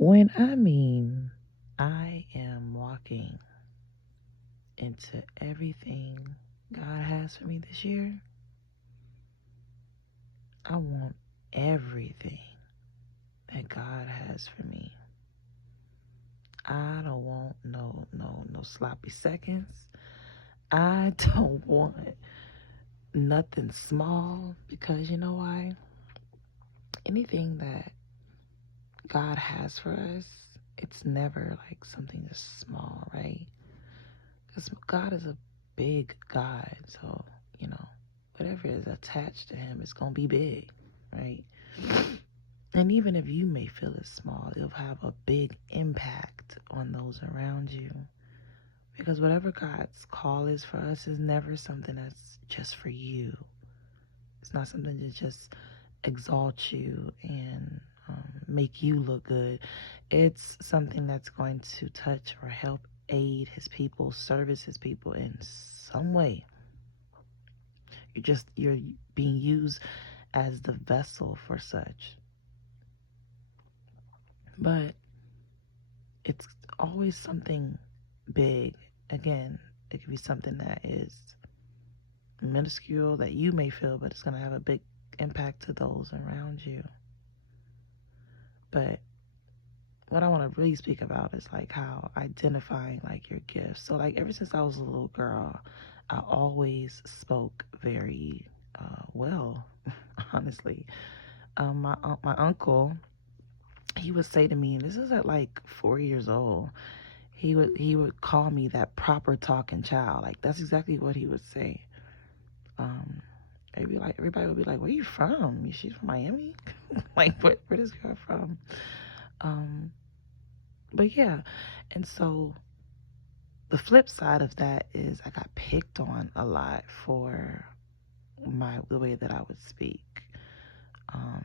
When I mean I am walking into everything God has for me this year, I want everything that God has for me. I don't want no sloppy seconds. I don't want nothing small, because you know why? Anything that God has for us, it's never like something just small, right? Because God is a big God. So, you know, whatever is attached to him is going to be big, right? And even if you may feel it small, it'll have a big impact on those around you. Because whatever God's call is for us is never something that's just for you. It's not something to just exalt you and make you look good. It's something that's going to touch or help aid his people, service his people in some way. You're being used as the vessel for such. But it's always something big. Again, it could be something that is minuscule that you may feel, but it's going to have a big impact to those around you. But what I want to really speak about is like how identifying like your gifts. So like ever since I was a little girl, I always spoke very well, honestly. My uncle, he would say to me, and this is at like 4 years old, he would call me that proper talking child. Like that's exactly what he would say. Um, everybody would be like, "Where you from? She's from Miami? Like where this girl from?" Um, but yeah, and so the flip side of that is I got picked on a lot for the way that I would speak.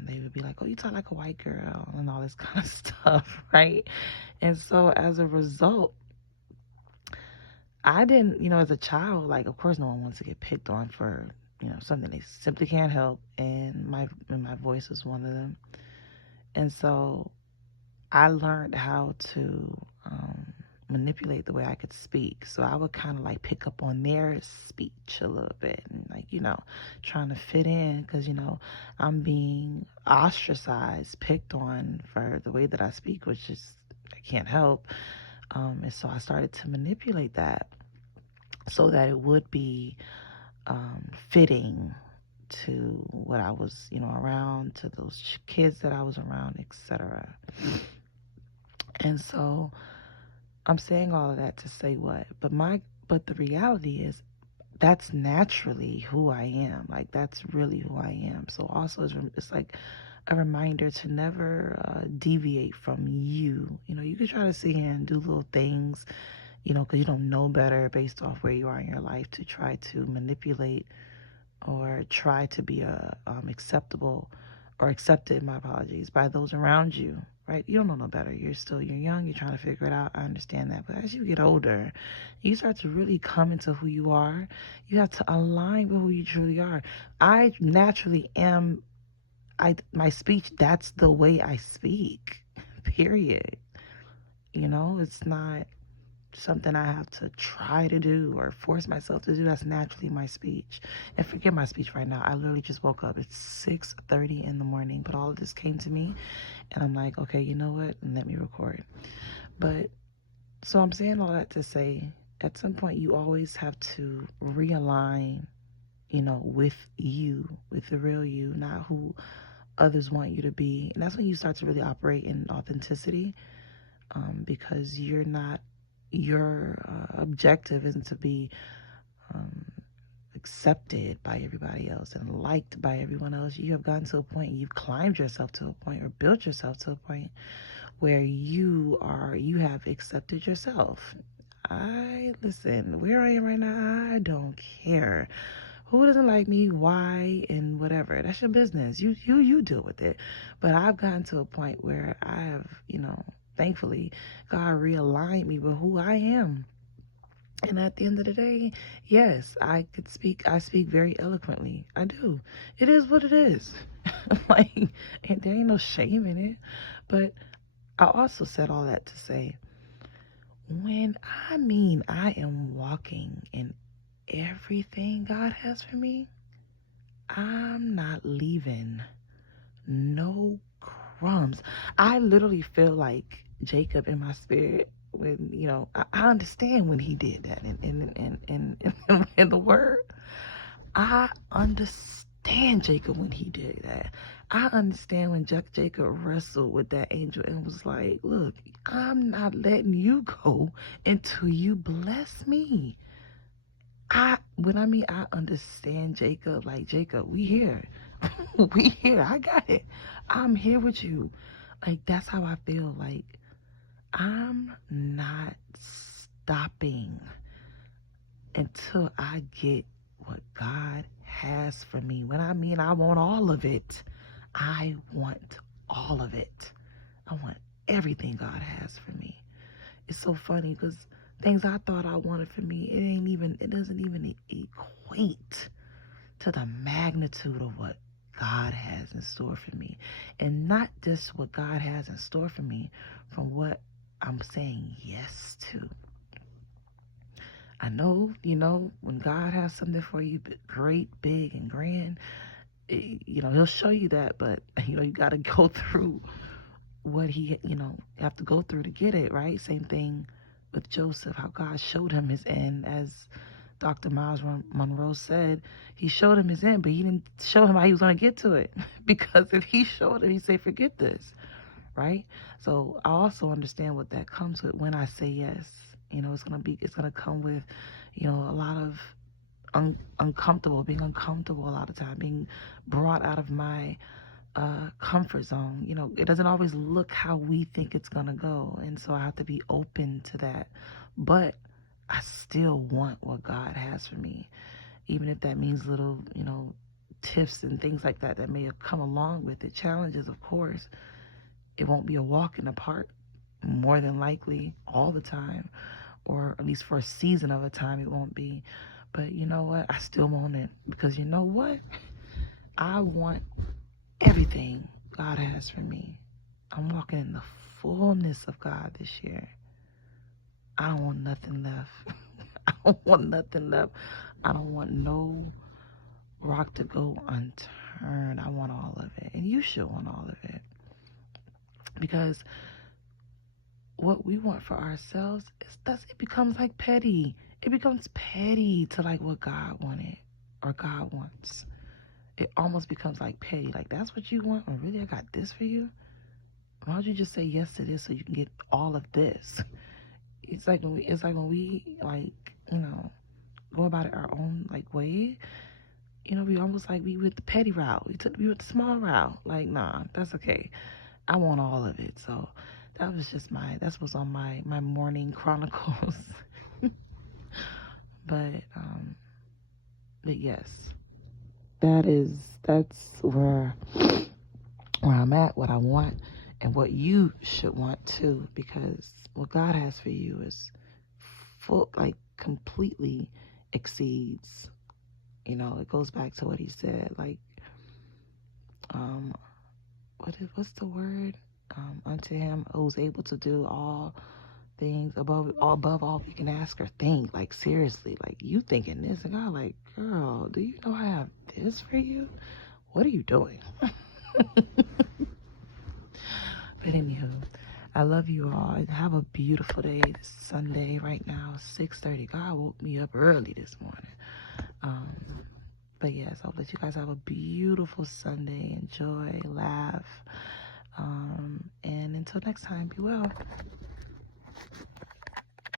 They would be like, "Oh, you talk like a white girl," and all this kind of stuff, right? And so as a result, I didn't, as a child, like, of course, no one wants to get picked on for, something they simply can't help, and my voice is one of them. And so I learned how to manipulate the way I could speak. So I would kind of like pick up on their speech a little bit and like, trying to fit in because, I'm being ostracized, picked on for the way that I speak, which is, I can't help. And so I started to manipulate that so that it would be fitting to what I was, around, to those kids that I was around, etc. And so I'm saying all of that to say what? But the reality is that's naturally who I am. Like that's really who I am. So also it's like a reminder to never deviate from you. You could try to sit here and do little things, because you don't know better based off where you are in your life to try to manipulate or try to be acceptable or accepted, my apologies, by those around you, right? You don't know no better. You're young, you're trying to figure it out. I understand that. But as you get older, you start to really come into who you are. You have to align with who you truly are. I naturally am, my speech, that's the way I speak, period. It's not something I have to try to do or force myself to do. That's naturally my speech. And forget my speech right now. I literally just woke up. It's 6:30 in the morning, but all of this came to me and I'm like, okay, you know what? Let me record. But so I'm saying all that to say at some point you always have to realign, with you, with the real you, not who others want you to be. And that's when you start to really operate in authenticity, because your objective isn't to be um, accepted by everybody else and liked by everyone else. You have gotten to a point, you've climbed yourself to a point or built yourself to a point where you have accepted yourself. Listen, where I am right now, I don't care. Who doesn't like me, why, and whatever. That's your business. You deal with it. But I've gotten to a point where I have, thankfully, God realigned me with who I am. And at the end of the day, yes, I speak very eloquently. I do. It is what it is. Like, and there ain't no shame in it. But I also said all that to say, when I am walking in everything God has for me, I'm not leaving no crumbs. I literally feel like Jacob in my spirit when, I understand when he did that in the word. I understand Jacob when he did that. I understand when Jacob wrestled with that angel and was like, look, I'm not letting you go until you bless me. I understand Jacob, like, Jacob, we here. We here. I got it. I'm here with you. Like, that's how I feel. Like, I'm not stopping until I get what God has for me. When I want all of it, I want all of it. I want everything God has for me. It's so funny because things I thought I wanted for me, it doesn't even equate to the magnitude of what God has in store for me. And not just what God has in store for me, from what I'm saying yes to. I know, when God has something for you, great, big, and grand, he'll show you that, but, you got to go through what you have to go through to get it, right? Same thing with Joseph, how God showed him his end. As Dr. Miles Monroe said, he showed him his end, but he didn't show him how he was going to get to it. Because if he showed it, he'd say, forget this, right? So I also understand what that comes with when I say yes. It's going to come with, a lot of being uncomfortable a lot of time, being brought out of my comfort zone. It doesn't always look how we think it's going to go. And so I have to be open to that. But I still want what God has for me, even if that means little, tiffs and things like that may have come along with it. Challenges, of course. It won't be a walk in the park, more than likely, all the time, or at least for a season of a time it won't be. But you know what? I still want it, because you know what? I want everything God has for me. I'm walking in the fullness of God this year. I don't want nothing left. I don't want nothing left. I don't want no rock to go unturned. I want all of it. And you should want all of it. Because what we want for ourselves, it becomes like petty. It becomes petty to like what God wanted or God wants. It almost becomes like petty. Like, that's what you want? Or really, I got this for you? Why don't you just say yes to this so you can get all of this? It's like when we go about it our own like way. We almost like we went the petty route. We went the small route. Like, nah, that's okay. I want all of it. So that's what's on my morning chronicles. But yes, that's where I'm at, what I want, and what you should want too, because what God has for you is full, like, completely exceeds. It goes back to what he said, like, what's the word? Unto him who's able to do all things above all we can ask or think. Like, seriously, like, you thinking this, and God like, girl, do you know I have this for you? What are you doing? But anywho, I love you all. Have a beautiful day. It's Sunday right now, 6:30. God woke me up early this morning. But yes, I'll let you guys have a beautiful Sunday. Enjoy, laugh. And until next time, be well.